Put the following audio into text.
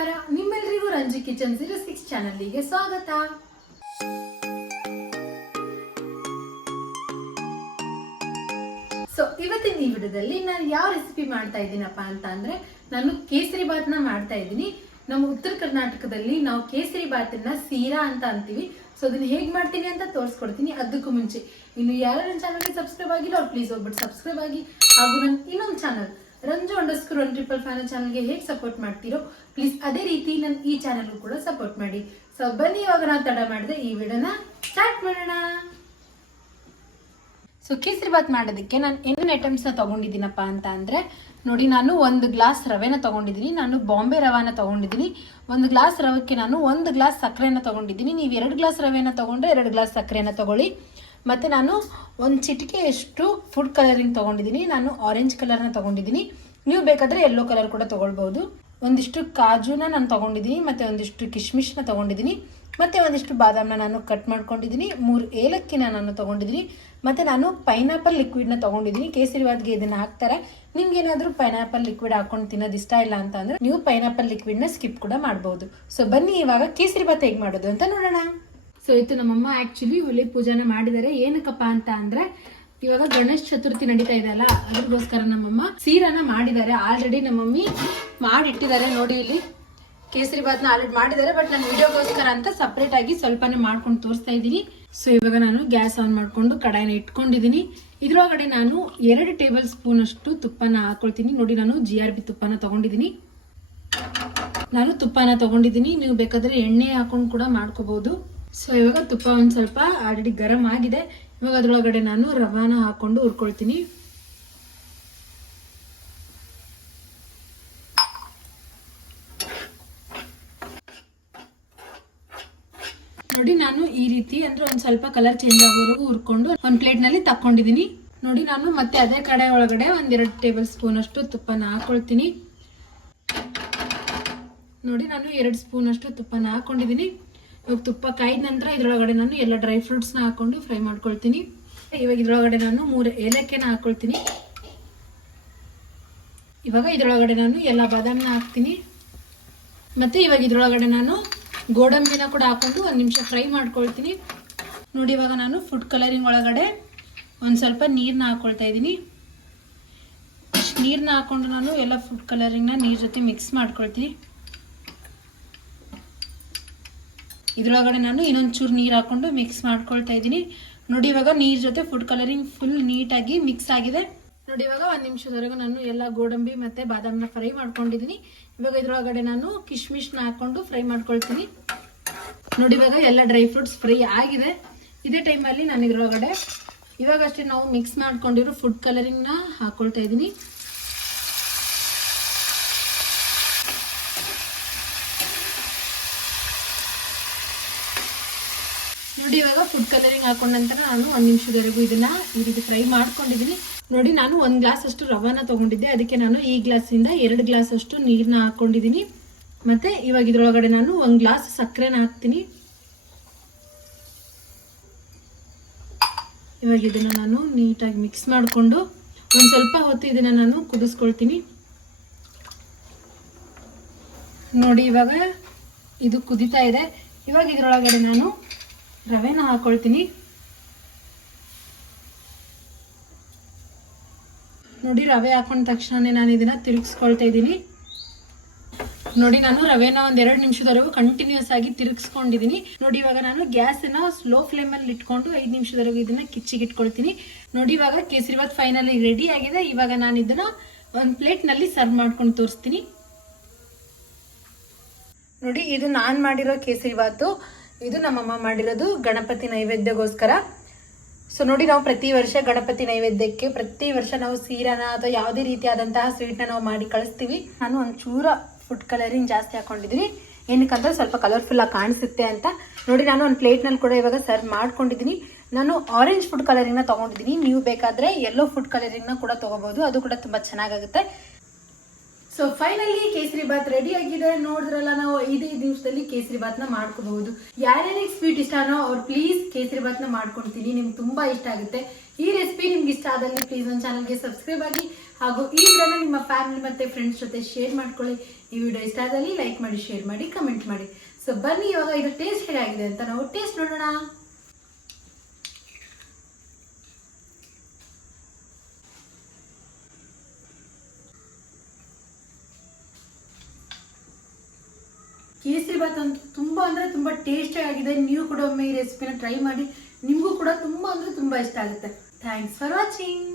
ನಮಸ್ಕಾರ, ನಿಮ್ಮೆಲ್ಲರಿಗೂ ರಂಜಿ ಕಿಚನ್ 06 ಚಾನಲ್ಗೆ ಸ್ವಾಗತ. ಸೊ ಇವತ್ತಿನ ಈ ವಿಡಿಯೋದಲ್ಲಿ ನಾನು ಯಾವ ರೆಸಿಪಿ ಮಾಡ್ತಾ ಇದ್ದೀನಪ್ಪ ಅಂತ ಅಂದ್ರೆ, ನಾನು ಕೇಸರಿ ಬಾತ್ನ ಮಾಡ್ತಾ ಇದ್ದೀನಿ. ನಮ್ಮ ಉತ್ತರ ಕರ್ನಾಟಕದಲ್ಲಿ ನಾವು ಕೇಸರಿ ಬಾತನ್ನ ಸೀರಾ ಅಂತ ಅಂತೀವಿ. ಸೊ ಅದನ್ನ ಹೇಗ್ ಮಾಡ್ತೀನಿ ಅಂತ ತೋರಿಸ್ಕೊಡ್ತೀನಿ. ಅದಕ್ಕೂ ಮುಂಚೆ ಇನ್ನು ಯಾರು ನನ್ನ ಚಾನಲ್ಗೆ ಸಬ್ಸ್ಕ್ರೈಬ್ ಆಗಿಲ್ಲ ಅವ್ರು ಪ್ಲೀಸ್ ಹೋಗ್ಬಿಟ್ಟು ಸಬ್ಸ್ಕ್ರೈಬ್ ಆಗಿ. ಹಾಗೂ ನನ್ನ ಇನ್ನೊಂದು ಚಾನಲ್ ರಂಜು_155 ಚಾನಲ್ಗೆ ಹೇಗೆ ಸಪೋರ್ಟ್ ಮಾಡ್ತೀರೋ ಪ್ಲೀಸ್ ಅದೇ ರೀತಿ ನನ್ನ ಈ ಚಾನಲ್ಗೂ ಕೂಡ ಸಪೋರ್ಟ್ ಮಾಡಿ. ಸೊ ಬನ್ನಿ, ಇವಾಗ ನಾನು ತಡ ಮಾಡಿದೆ ಈ ವಿಡಿಯೋನ ಸ್ಟಾರ್ಟ್ ಮಾಡೋಣ. ಸೊ ಕೇಸರಿ ಬಾತ್ ಮಾಡೋದಕ್ಕೆ ನಾನು ಏನೇನು ಐಟಮ್ಸ್ನ ತೊಗೊಂಡಿದ್ದೀನಪ್ಪ ಅಂತ ಅಂದರೆ, ನೋಡಿ, ನಾನು 1 ಗ್ಲಾಸ್ ರವೆನ ತೊಗೊಂಡಿದ್ದೀನಿ. ನಾನು ಬಾಂಬೆ ರವಾನ ತೊಗೊಂಡಿದ್ದೀನಿ. 1 ಗ್ಲಾಸ್ ರವಕ್ಕೆ ನಾನು 1 ಗ್ಲಾಸ್ ಸಕ್ಕರೆನ ತೊಗೊಂಡಿದ್ದೀನಿ. ನೀವು 2 ಗ್ಲಾಸ್ ರವೆನ ತೊಗೊಂಡ್ರೆ 2 ಗ್ಲಾಸ್ ಸಕ್ಕರೆನ ತೊಗೊಳ್ಳಿ. ಮತ್ತು ನಾನು 1 ಚಿಟಿಕೆಯಷ್ಟು ಫುಡ್ ಕಲರಿಂಗ್ ತೊಗೊಂಡಿದ್ದೀನಿ. ನಾನು ಆರೆಂಜ್ ಕಲರ್ನ ತೊಗೊಂಡಿದ್ದೀನಿ. ನೀವು ಬೇಕಾದರೆ ಯೆಲ್ಲೋ ಕಲರ್ ಕೂಡ ತೊಗೊಳ್ಬೋದು. ಒಂದಿಷ್ಟು ಕಾಜುನ ನಾನು ತೊಗೊಂಡಿದ್ದೀನಿ, ಮತ್ತು ಒಂದಿಷ್ಟು ಕಿಶ್ಮಿಶ್ನ ತೊಗೊಂಡಿದ್ದೀನಿ, ಮತ್ತು ಒಂದಿಷ್ಟು ಬಾದಾಮನ್ನ ನಾನು ಕಟ್ ಮಾಡ್ಕೊಂಡಿದ್ದೀನಿ. 3 ಏಲಕ್ಕಿನ ನಾನು ತೊಗೊಂಡಿದ್ದೀನಿ, ಮತ್ತು ನಾನು ಪೈನಾಪಲ್ ಲಿಕ್ವಿಡ್ನ ತೊಗೊಂಡಿದ್ದೀನಿ. ಕೇಸರಿ ಬಾತ್ಗೆ ಇದನ್ನು ಹಾಕ್ತಾರೆ. ನಿಮ್ಗೇನಾದರೂ ಪೈನಾಪಲ್ ಲಿಕ್ವಿಡ್ ಹಾಕೊಂಡು ತಿನ್ನೋದು ಇಷ್ಟ ಇಲ್ಲ ಅಂತ ಅಂದರೆ ನೀವು ಪೈನಾಪಲ್ ಲಿಕ್ವಿಡ್ನ ಸ್ಕಿಪ್ ಕೂಡ ಮಾಡ್ಬೋದು. ಸೊ ಬನ್ನಿ, ಇವಾಗ ಕೇಸರಿ ಬಾತ್ ಹೇಗೆ ಮಾಡೋದು ಅಂತ ನೋಡೋಣ. ಸೊ ಇವತ್ತು ನಮ್ಮಮ್ಮ ಆ್ಯಕ್ಚುಲಿ ಹೊಲಿ ಪೂಜಾನ ಮಾಡಿದ್ದಾರೆ. ಏನಕ್ಕಪ್ಪ ಅಂತ ಅಂದರೆ, ಇವಾಗ ಗಣೇಶ ಚತುರ್ಥಿ ನಡೀತಾ ಇದೆ ಅಲ್ಲ, ಅದ್ರಗೋಸ್ಕರ ನಮ್ಮಮ್ಮ ಸೀರಾನ ಮಾಡಿದ್ದಾರೆ. ಆಲ್ರೆಡಿ ನಮ್ಮಮ್ಮಿ ಮಾಡಿಟ್ಟಿದ್ದಾರೆ. ನೋಡಿ, ಇಲ್ಲಿ ಕೇಸರಿ ಬಾತ್ನ ಆಲ್ರೆಡಿ ಮಾಡಿದ್ದಾರೆ. ಬಟ್ ನಾನು ವಿಡಿಯೋಗೋಸ್ಕರ ಅಂತ ಸಪ್ರೇಟ್ ಆಗಿ ಸ್ವಲ್ಪನೇ ಮಾಡ್ಕೊಂಡು ತೋರಿಸ್ತಾ ಇದ್ದೀನಿ. ಸೊ ಇವಾಗ ನಾನು ಗ್ಯಾಸ್ ಆನ್ ಮಾಡಿಕೊಂಡು ಕಡಾಯಿನ ಇಟ್ಕೊಂಡಿದ್ದೀನಿ. ಇದ್ರೊಳಗಡೆ ನಾನು 2 ಟೇಬಲ್ ಸ್ಪೂನ್ ಅಷ್ಟು ತುಪ್ಪನ ಹಾಕೊಳ್ತೀನಿ. ನೋಡಿ, ನಾನು GRB ತುಪ್ಪನ ತಗೊಂಡಿದ್ದೀನಿ. ನೀವು ಬೇಕಾದ್ರೆ ಎಣ್ಣೆ ಹಾಕೊಂಡು ಕೂಡ ಮಾಡ್ಕೋಬಹುದು. ಸೊ ಇವಾಗ ತುಪ್ಪ ಒಂದು ಸ್ವಲ್ಪ ಆಲ್ರೆಡಿ ಗರಂ ಆಗಿದೆ. ಇವಾಗ ಅದ್ರೊಳಗಡೆ ನಾನು ರವಾನ ಹಾಕೊಂಡು ಹುರ್ಕೊಳ್ತೀನಿ. ನೋಡಿ, ನಾನು ಈ ರೀತಿ ಅಂದ್ರೆ ಒಂದು ಸ್ವಲ್ಪ ಕಲರ್ ಚೇಂಜ್ ಆಗೋವರೆಗೂ ಹುರ್ಕೊಂಡು ಒಂದು ಪ್ಲೇಟ್ನಲ್ಲಿ ತಕ್ಕೊಂಡಿದ್ದೀನಿ. ನೋಡಿ, ನಾನು ಮತ್ತೆ ಅದೇ ಕಡೆ ಒಳಗಡೆ 1-2 ಟೇಬಲ್ ಸ್ಪೂನ್ ಅಷ್ಟು ತುಪ್ಪನ ಹಾಕೊಳ್ತೀನಿ. ನೋಡಿ, ನಾನು 2 ಸ್ಪೂನ್ ಅಷ್ಟು ತುಪ್ಪನ ಹಾಕೊಂಡಿದ್ದೀನಿ. ಇವಾಗ ತುಪ್ಪ ಕಾಯ್ದ ನಂತರ ಇದ್ರೊಳಗಡೆ ನಾನು ಎಲ್ಲ ಡ್ರೈ ಫ್ರೂಟ್ಸ್ನ ಹಾಕೊಂಡು ಫ್ರೈ ಮಾಡ್ಕೊಳ್ತೀನಿ. ಇವಾಗ ಇದ್ರೊಳಗಡೆ ನಾನು 3 ಏಲಕ್ಕಿನ ಹಾಕೊಳ್ತೀನಿ. ಇವಾಗ ಇದ್ರೊಳಗಡೆ ನಾನು ಎಲ್ಲ ಬಾದಾಮನ್ನ ಹಾಕ್ತೀನಿ. ಮತ್ತು ಇವಾಗ ಇದ್ರೊಳಗಡೆ ನಾನು ಗೋಡಂಬಿನ ಕೂಡ ಹಾಕೊಂಡು 1 ನಿಮಿಷ ಫ್ರೈ ಮಾಡ್ಕೊಳ್ತೀನಿ. ನೋಡಿ, ಇವಾಗ ನಾನು ಫುಡ್ ಕಲರಿಂಗ್ ಒಳಗಡೆ ಒಂದು ಸ್ವಲ್ಪ ನೀರನ್ನ ಹಾಕ್ಕೊಳ್ತಾ ಇದ್ದೀನಿ. ನೀರನ್ನ ಹಾಕ್ಕೊಂಡು ನಾನು ಎಲ್ಲ ಫುಡ್ ಕಲರಿಂಗ್ನ ನೀರು ಜೊತೆ ಮಿಕ್ಸ್ ಮಾಡ್ಕೊಳ್ತೀನಿ. ಇದ್ರೊಳಗಡೆ ನಾನು ಇನ್ನೊಂದು ಚೂರು ನೀರು ಹಾಕೊಂಡು ಮಿಕ್ಸ್ ಮಾಡ್ಕೊಳ್ತಾ ಇದ್ದೀನಿ. ನೋಡಿ, ಇವಾಗ ನೀರು ಜೊತೆ ಫುಡ್ ಕಲರಿಂಗ್ ಫುಲ್ ನೀಟಾಗಿ ಮಿಕ್ಸ್ ಆಗಿದೆ. ನೋಡಿ, ಇವಾಗ 1 ನಿಮಿಷದವರೆಗೂ ನಾನು ಎಲ್ಲ ಗೋಡಂಬಿ ಮತ್ತು ಬಾದಾಮನ್ನ ಫ್ರೈ ಮಾಡ್ಕೊಂಡಿದ್ದೀನಿ. ಇವಾಗ ಇದ್ರೊಳಗಡೆ ನಾನು ಕಿಶ್ಮಿಶ್ನ ಹಾಕೊಂಡು ಫ್ರೈ ಮಾಡ್ಕೊಳ್ತೀನಿ. ನೋಡಿ, ಇವಾಗ ಎಲ್ಲ ಡ್ರೈ ಫ್ರೂಟ್ಸ್ ಫ್ರೈ ಆಗಿದೆ. ಇದೇ ಟೈಮಲ್ಲಿ ನಾನು ಇದ್ರೊಳಗಡೆ ಇವಾಗಷ್ಟೇ ನಾವು ಮಿಕ್ಸ್ ಮಾಡ್ಕೊಂಡಿರೋ ಫುಡ್ ಕಲರಿಂಗ್ನ ಹಾಕೊಳ್ತಾ ಇದ್ದೀನಿ. ನೋಡಿ, ಇವಾಗ ಫುಡ್ ಕಲರಿಂಗ್ ಹಾಕೊಂಡ ನಂತರ ನಾನು 1 ನಿಮಿಷದವರೆಗೂ ಇದನ್ನ ಈ ರೀತಿ ಫ್ರೈ ಮಾಡ್ಕೊಂಡಿದ್ದೀನಿ. ನೋಡಿ, ನಾನು 1 ಗ್ಲಾಸ್ ಅಷ್ಟು ರವಾನ ತಗೊಂಡಿದ್ದೆ. ಅದಕ್ಕೆ ನಾನು ಈ ಗ್ಲಾಸಿಂದ 2 ಗ್ಲಾಸ್ ಅಷ್ಟು ನೀರನ್ನ ಹಾಕೊಂಡಿದ್ದೀನಿ. ಮತ್ತೆ ಇವಾಗ ಇದ್ರೊಳಗಡೆ ನಾನು 1 ಗ್ಲಾಸ್ ಸಕ್ಕರೆನ ಹಾಕ್ತೀನಿ. ಇವಾಗ ಇದನ್ನ ನಾನು ನೀಟಾಗಿ ಮಿಕ್ಸ್ ಮಾಡಿಕೊಂಡು ಒಂದು ಸ್ವಲ್ಪ ಹೊತ್ತು ಇದನ್ನ ನಾನು ಕುದಿಸ್ಕೊಳ್ತೀನಿ. ನೋಡಿ, ಇವಾಗ ಇದು ಕುದಿತಾ ಇದೆ. ಇವಾಗ ಇದ್ರೊಳಗಡೆ ನಾನು ರವೆನ ಹಾಕೊಳ್ತೀನಿ. ನೋಡಿ, ರವೆ ಹಾಕೊಂಡ ತಕ್ಷಣ ನಾನು ಇದನ್ನ ತಿರುಗಿಸ್ಕೊಳ್ತಾ ಇದ್ದೀನಿ. ನೋಡಿ, ನಾನು ರವೆನ 1-2 ನಿಮಿಷದವರೆಗೂ ಕಂಟಿನ್ಯೂಸ್ ಆಗಿ ತಿರುಗಿಸ್ಕೊಂಡಿದ್ದೀನಿ. ನೋಡಿ, ಇವಾಗ ನಾನು ಗ್ಯಾಸನ್ನ ಸ್ಲೋ ಫ್ಲೇಮಲ್ಲಿ ಇಟ್ಕೊಂಡು 5 ನಿಮಿಷದವರೆಗೂ ಇದನ್ನ ಕಿಚ್ಚಿಗಿಟ್ಕೊಳ್ತೀನಿ. ನೋಡಿ, ಇವಾಗ ಕೇಸರಿ ಬಾತ್ ಫೈನಲಿ ರೆಡಿ ಆಗಿದೆ. ಇವಾಗ ನಾನು ಇದನ್ನ ಒಂದು ಪ್ಲೇಟ್ನಲ್ಲಿ ಸರ್ವ್ ಮಾಡ್ಕೊಂಡು ತೋರಿಸ್ತೀನಿ. ನೋಡಿ, ಇದು ನಾನು ಮಾಡಿರೋ ಕೇಸರಿ ಬಾತು. ಇದು ನಮ್ಮಮ್ಮ ಮಾಡಿರೋದು ಗಣಪತಿ ನೈವೇದ್ಯಗೋಸ್ಕರ. ಸೊ ನೋಡಿ, ನಾವು ಪ್ರತಿ ವರ್ಷ ಗಣಪತಿ ನೈವೇದ್ಯಕ್ಕೆ ಪ್ರತಿ ವರ್ಷ ನಾವು ಸೀರಾನ ಅಥವಾ ಯಾವುದೇ ರೀತಿಯಾದಂತಹ ಸ್ವೀಟ್ನ ನಾವು ಮಾಡಿ ಕಳಿಸ್ತೀವಿ. ನಾನು ಒಂಚೂರ ಫುಡ್ ಕಲರಿಂಗ್ ಜಾಸ್ತಿ ಹಾಕೊಂಡಿದ್ದೀನಿ. ಏನಕ್ಕಂದ್ರೆ ಸ್ವಲ್ಪ ಕಲರ್ಫುಲ್ ಆಗಿ ಕಾಣಿಸುತ್ತೆ ಅಂತ. ನೋಡಿ, ನಾನು ಒಂದು ಪ್ಲೇಟ್ನಲ್ಲಿ ಕೂಡ ಇವಾಗ ಸರ್ವ್ ಮಾಡ್ಕೊಂಡಿದ್ದೀನಿ. ನಾನು ಆರೆಂಜ್ ಫುಡ್ ಕಲರಿಂಗ್ನ ತೊಗೊಂಡಿದ್ದೀನಿ. ನೀವು ಬೇಕಾದರೆ ಯೆಲ್ಲೋ ಫುಡ್ ಕಲರಿಂಗ್ನ ಕೂಡ ತೊಗೋಬೋದು, ಅದು ಕೂಡ ತುಂಬ ಚೆನ್ನಾಗಾಗುತ್ತೆ. So finally kesari bath ready ಆಗಿದೆ. ನೋಡಿದ್ರಲ್ಲ, ನಾವು 5 ನಿಮಿಷದಲ್ಲಿ ಕೇಸರಿ ಬಾತ್ನ ಮಾಡ್ಕೋಬಹುದು. ಯಾರ್ಯಾರಿಗೆ ಸ್ವೀಟ್ ಇಷ್ಟನೋ ಅವ್ರು ಪ್ಲೀಸ್ ಕೇಸರಿ ಬಾತ್ನ ಮಾಡ್ಕೊಳ್ತೀನಿ. ನಿಮ್ಗೆ ತುಂಬಾ ಇಷ್ಟ ಆಗುತ್ತೆ. ಈ ರೆಸಿಪಿ ನಿಮ್ಗೆ ಇಷ್ಟ ಆದಲ್ಲಿ ಪ್ಲೀಸ್ ನನ್ನ ಚಾನಲ್ಗೆ ಸಬ್ಸ್ಕ್ರೈಬ್ ಆಗಿ ಹಾಗೂ ಈ ವಿಡಿಯೋನ ನಿಮ್ಮ ಫ್ಯಾಮಿಲಿ ಮತ್ತು ಫ್ರೆಂಡ್ಸ್ ಜೊತೆ ಶೇರ್ ಮಾಡ್ಕೊಳ್ಳಿ. ಈ ವಿಡಿಯೋ ಇಷ್ಟ ಆದಲ್ಲಿ ಲೈಕ್ ಮಾಡಿ, ಶೇರ್ ಮಾಡಿ, ಕಮೆಂಟ್ ಮಾಡಿ. ಸೊ ಬನ್ನಿ ಇವಾಗ ಇದು ಟೇಸ್ಟ್ ಹೇಗಾಗಿದೆ ಅಂತ ನಾವು ಟೇಸ್ಟ್ ನೋಡೋಣ. ಕೇಸರಿ ಬಾತ್ ಅಂತೂ ತುಂಬ ಅಂದರೆ ತುಂಬ ಟೇಸ್ಟಿ ಆಗಿದೆ. ನೀವು ಕೂಡ ಒಮ್ಮೆ ಈ ರೆಸಿಪಿನ ಟ್ರೈ ಮಾಡಿ, ನಿಮಗೂ ಕೂಡ ತುಂಬ ಅಂದರೆ ತುಂಬ ಇಷ್ಟ ಆಗುತ್ತೆ. Thanks for watching.